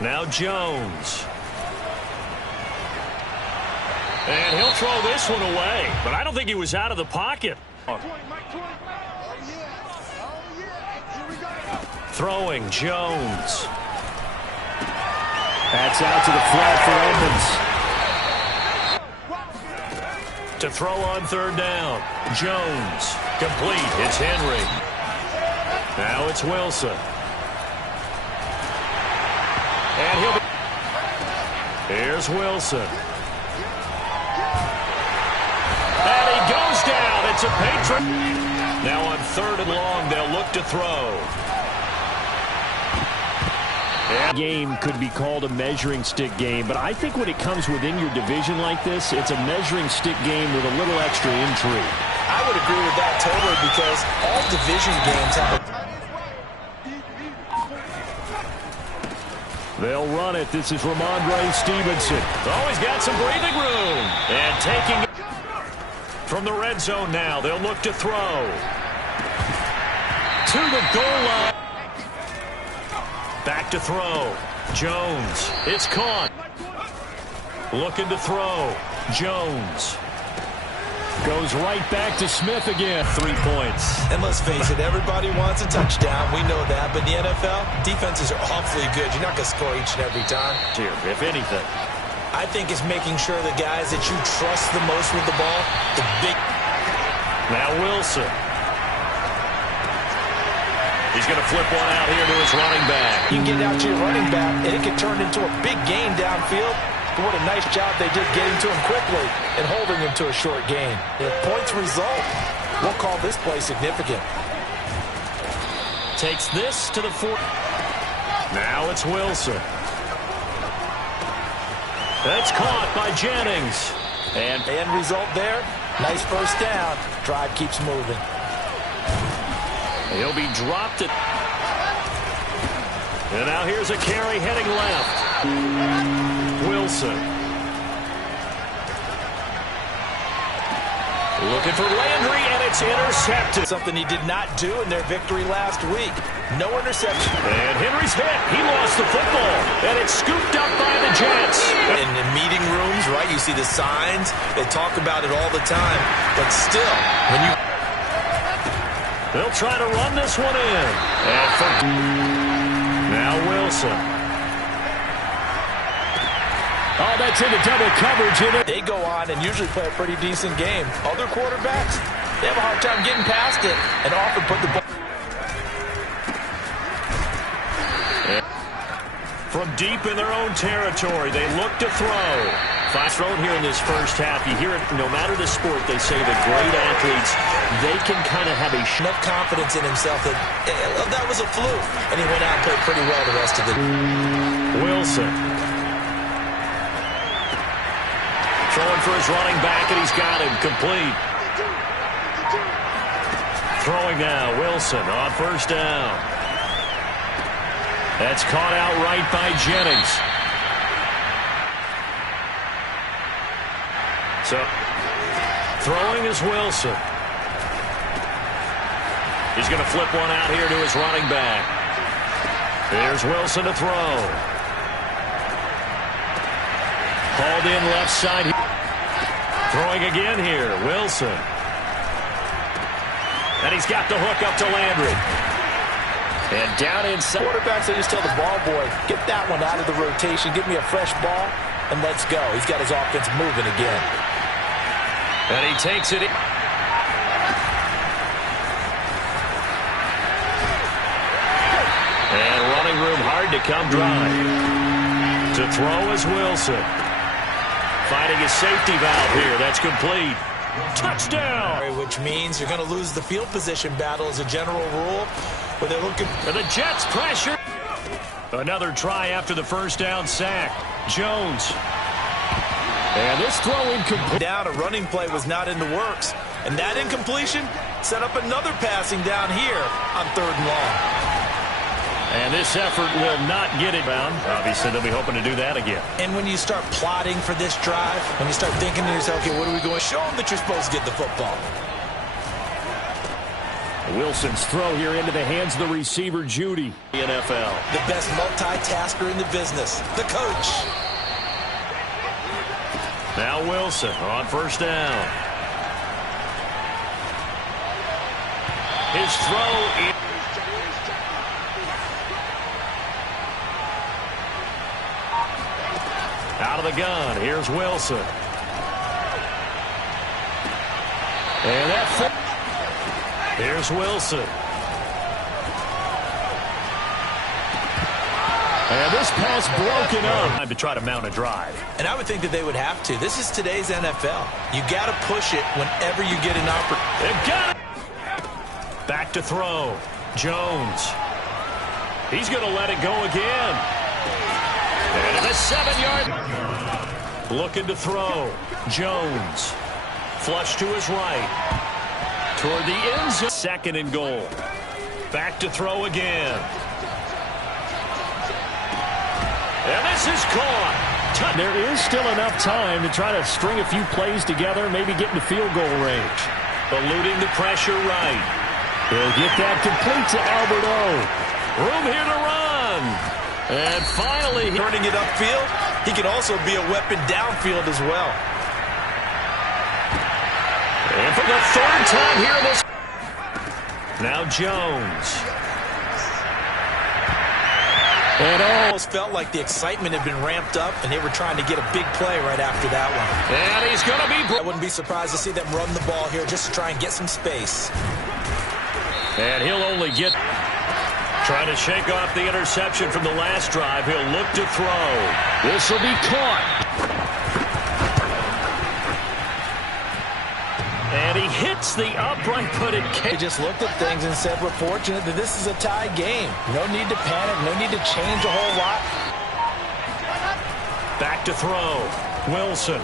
Now Jones. And he'll throw this one away, but I don't think he was out of the pocket. Throwing Jones. That's out to the flat for Edmonds. To throw on third down. Jones. Complete. It's Henry. Now it's Wilson. And he'll be... Here's Wilson. And he goes down. It's a Patriot. Now on third and long, they'll look to throw. Game could be called a measuring stick game, but I think when it comes within your division like this, it's a measuring stick game with a little extra intrigue. I would agree with that totally, because all division games have They'll run it. This is Ramondre Stevenson. Always got some breathing room. And taking it from the red zone now. They'll look to throw. To the goal line. Back to throw. Jones. It's caught. Looking to throw. Jones. Goes right back to Smith again. 3 points. And let's face it, everybody wants a touchdown. We know that. But in the NFL, defenses are awfully good. You're not going to score each and every time. Here, if anything. I think it's making sure the guys that you trust the most with the ball, the big... Now Wilson. He's going to flip one out here to his running back. You can get it out to your running back, and it can turn into a big gain downfield. But what a nice job they did getting to him quickly and holding him to a short gain. The points result, we'll call this play significant. Takes this to the 4. Now it's Wilson. That's caught by Jennings. And end result there, nice first down. Drive keeps moving. He'll be dropped it. And now here's a carry heading left. Wilson. Looking for Landry, and it's intercepted. Something he did not do in their victory last week. No interception. And Henry's hit. He lost the football. And it's scooped up by the Jets. In meeting rooms, right, you see the signs. They talk about it all the time. But still, when you... They'll try to run this one in. And now Wilson. Oh, that's into double coverage in it. They go on and usually play a pretty decent game. Other quarterbacks, they have a hard time getting past it and often put the ball. From deep in their own territory, they look to throw. Fast thrown here in this first half. You hear it, no matter the sport, they say the great athletes, they can kind of have enough confidence in himself that that was a fluke. And he went out and played pretty well the rest of the... Wilson. Throwing for his running back, and he's got him complete. Throwing now, Wilson on first down. That's caught outright by Jennings. So, throwing is Wilson. He's going to flip one out here to his running back. There's Wilson to throw. Hauled in left side. Throwing again here, Wilson. And he's got the hook up to Landry. And down inside. Quarterbacks, they just tell the ball boy, get that one out of the rotation, give me a fresh ball, and let's go. He's got his offense moving again. And he takes it in. And running room hard to come dry. To throw is Wilson. Finding his safety valve here. That's complete. Touchdown! Which means you're going to lose the field position battle as a general rule. But they're looking for the Jets pressure. Another try after the first down sack. Jones. And this throw incomplete. Down, a running play was not in the works. And that incompletion set up another passing down here on third and long. And this effort will not get it down. Obviously, they'll be hoping to do that again. And when you start plotting for this drive, when you start thinking to yourself, okay, what are we going to show them that you're supposed to get the football? Wilson's throw here into the hands of the receiver, Judy. The NFL. The best multitasker in the business, the coach. Now Wilson on first down. His throw in. Out of the gun, here's Wilson. And that. Here's Wilson. And this pass broken up. Time to try to mount a drive. And I would think that they would have to. This is today's NFL. You got to push it whenever you get an opportunity. They've got it. Back to throw. Jones. He's going to let it go again. And a 7-yard. Looking to throw. Jones. Flush to his right. Toward the end zone. 2nd and goal. Back to throw again. And this is caught. There is still enough time to try to string a few plays together, maybe get into field goal range. Eluding the pressure right. He'll get that complete to Albert O. Room here to run. And finally, turning it upfield. He can also be a weapon downfield as well. And for the 3rd time here in this. Now Jones. And almost felt like the excitement had been ramped up, and they were trying to get a big play right after that one. And he's going to be. I wouldn't be surprised to see them run the ball here just to try and get some space. And he'll only get. Trying to shake off the interception from the last drive. He'll look to throw. This will be caught. And he hits the upright, but it can't. He just looked at things and said, we're fortunate that this is a tie game. No need to panic. No need to change a whole lot. Back to throw. Wilson.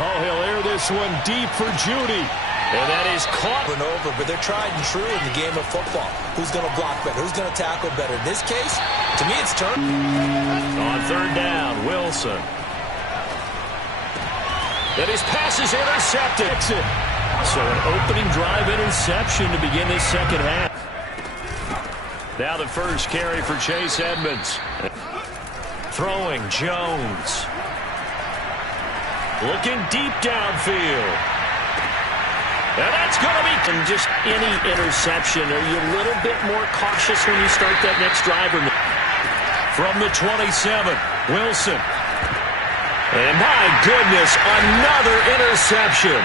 Oh, he'll air this one deep for Judy. And that is caught. Over, but they're tried and true in the game of football. Who's going to block better? Who's going to tackle better? In this case, to me, it's turn. On 3rd down, Wilson. And his pass is intercepted. So an opening drive interception to begin this 2nd half. Now the first carry for Chase Edmonds. Throwing Jones. Looking deep downfield. And that's going to be. And just any interception, are you a little bit more cautious when you start that next drive? From the 27, Wilson. And my goodness, another interception.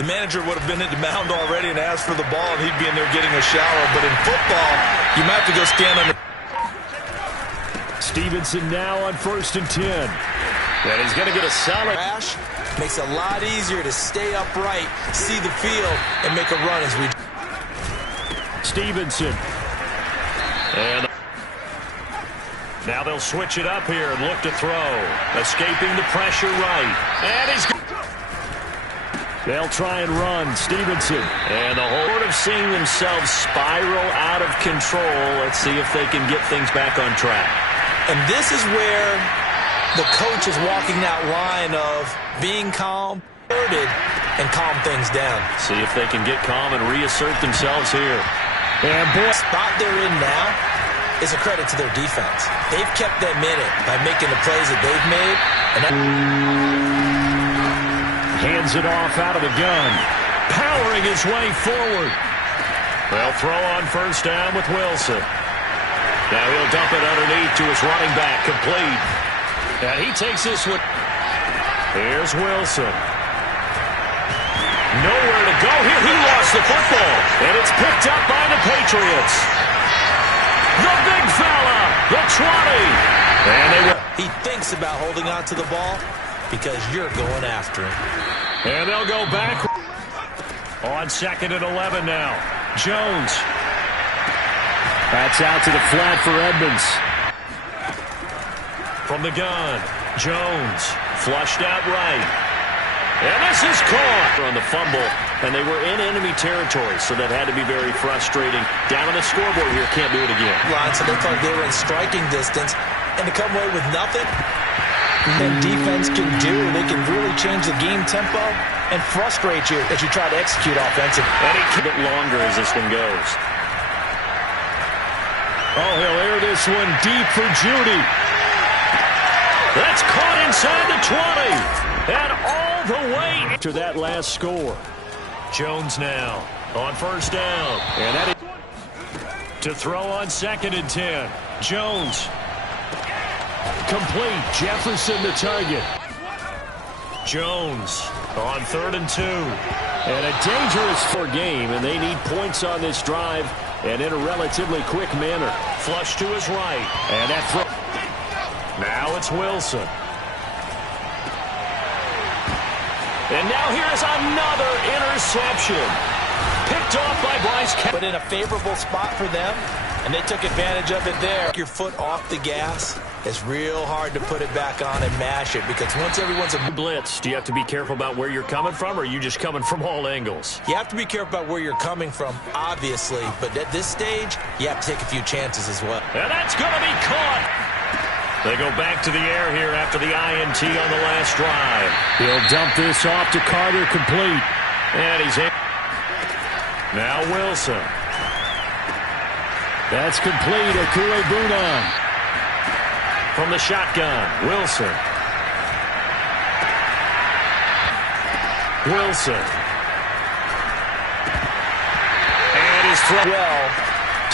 The manager would have been at the mound already and asked for the ball, and he'd be in there getting a shower. But in football, you might have to go stand on the. Stevenson now on 1st and 10. And he's going to get a solid. Makes it a lot easier to stay upright, see the field, and make a run as we. Stevenson. And now they'll switch it up here and look to throw. Escaping the pressure right. And he's. They'll try and run. Stevenson. And the whole sort of seeing themselves spiral out of control. Let's see if they can get things back on track. And this is where the coach is walking that line of being calm, and calm things down. See if they can get calm and reassert themselves here. And boy, the spot they're in now is a credit to their defense. They've kept them in it by making the plays that they've made. And hands it off out of the gun. Powering his way forward. They'll throw on 1st down with Wilson. Now he'll dump it underneath to his running back, complete. And he takes this one. Here's Wilson. Nowhere to go here. He lost the football. And it's picked up by the Patriots. The big fella, the 20. And he thinks about holding on to the ball because you're going after him. And they'll go back on 2nd and 11 now. Jones. That's out to the flat for Edmonds. From the gun, Jones flushed out right. And this is caught on the fumble. And they were in enemy territory, so that had to be very frustrating. Down on the scoreboard here, can't do it again. So they thought they were in striking distance, and to come away with nothing, that defense can do. They can really change the game tempo and frustrate you as you try to execute offensively. And he keeps it longer as this one goes. Oh, he'll air this one deep for Judy. That's caught inside the 20. And all the way After that last score. Jones now on first down. And that is to throw on 2nd and 10. Jones. complete. Jefferson the target. Jones on 3rd and 2. And a dangerous game, and they need points on this drive and in a relatively quick manner. Flush to his right. And that throw. Now it's Wilson. And now here's another interception. Picked off by Bryce. But in a favorable spot for them, and they took advantage of it there. Your foot off the gas. It's real hard to put it back on and mash it, because once everyone's a Blitz, do you have to be careful about where you're coming from, or are you just coming from all angles? You have to be careful about where you're coming from, obviously, but at this stage, you have to take a few chances as well. And that's going to be caught. They go back to the air here after the INT on the last drive. He'll dump this off to Carter, complete. And he's in. Now Wilson. That's complete. Okuegbuna. From the shotgun, Wilson. Wilson. And his throw. Well,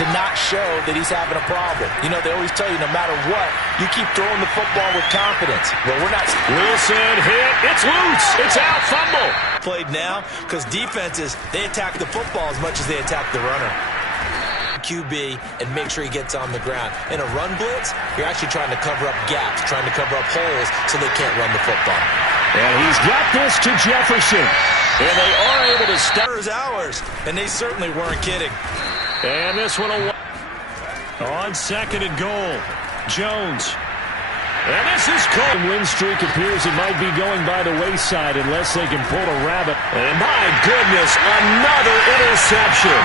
to not show that he's having a problem. You know, they always tell you no matter what, you keep throwing the football with confidence. Well, we're not. Wilson hit. It's loose. It's out. Fumble. Played now because defenses, they attack the football as much as they attack the runner. QB and make sure he gets on the ground. In a run blitz, you're actually trying to cover up gaps, trying to cover up holes so they can't run the football. And he's got this to Jefferson. And they are able to stop. Hours, and they certainly weren't kidding. And this one on 2nd and goal. Jones. And this is caught. Win streak appears it might be going by the wayside unless they can pull a rabbit. And my goodness, another interception.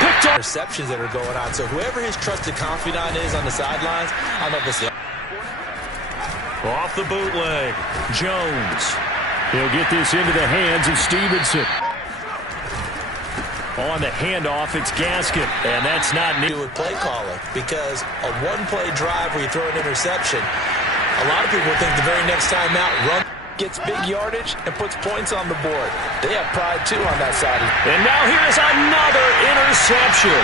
Picked up interceptions that are going on. So whoever his trusted confidant is on the sidelines, I don't know if it's the off the bootleg. Jones. He'll get this into the hands of Stevenson. On the handoff, it's Gaskin, and that's not new. With play caller, because a one-play drive where you throw an interception, a lot of people think the very next time out, run gets big yardage and puts points on the board. They have pride, too, on that side. And now here's another interception.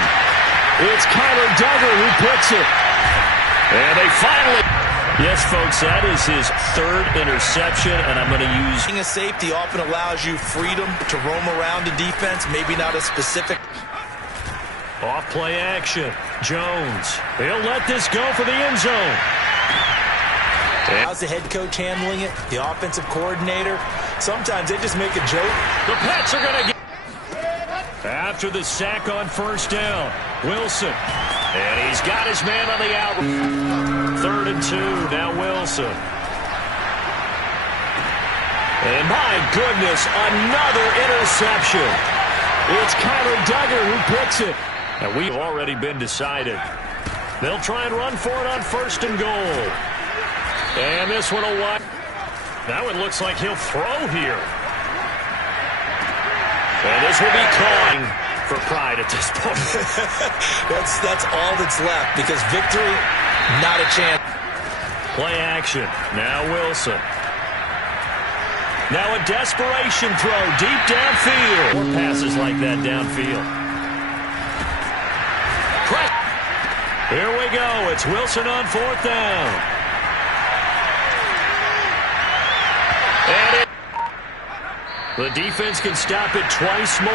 It's Kyler Duggar who puts it. And they finally... Yes, folks, that is his 3rd interception, and I'm going to use... Being a safety often allows you freedom to roam around the defense, maybe not a specific... Off-play action. Jones. He'll let this go for the end zone. How's the head coach handling it? The offensive coordinator? Sometimes they just make a joke. The Pats are going to get... After the sack on first down, Wilson. And he's got his man on the out. 3rd and 2, now Wilson. And my goodness, another interception. It's Kyler Duggar who puts it. And we've already been decided. They'll try and run for it on 1st and goal. And this one will watch. Now it looks like he'll throw here. And this will be calling for pride at this point. that's all that's left, because victory, not a chance. Play action. Now Wilson. Now a desperation throw deep downfield. More passes like that downfield. Here we go. It's Wilson on 4th down. And the defense can stop it twice more.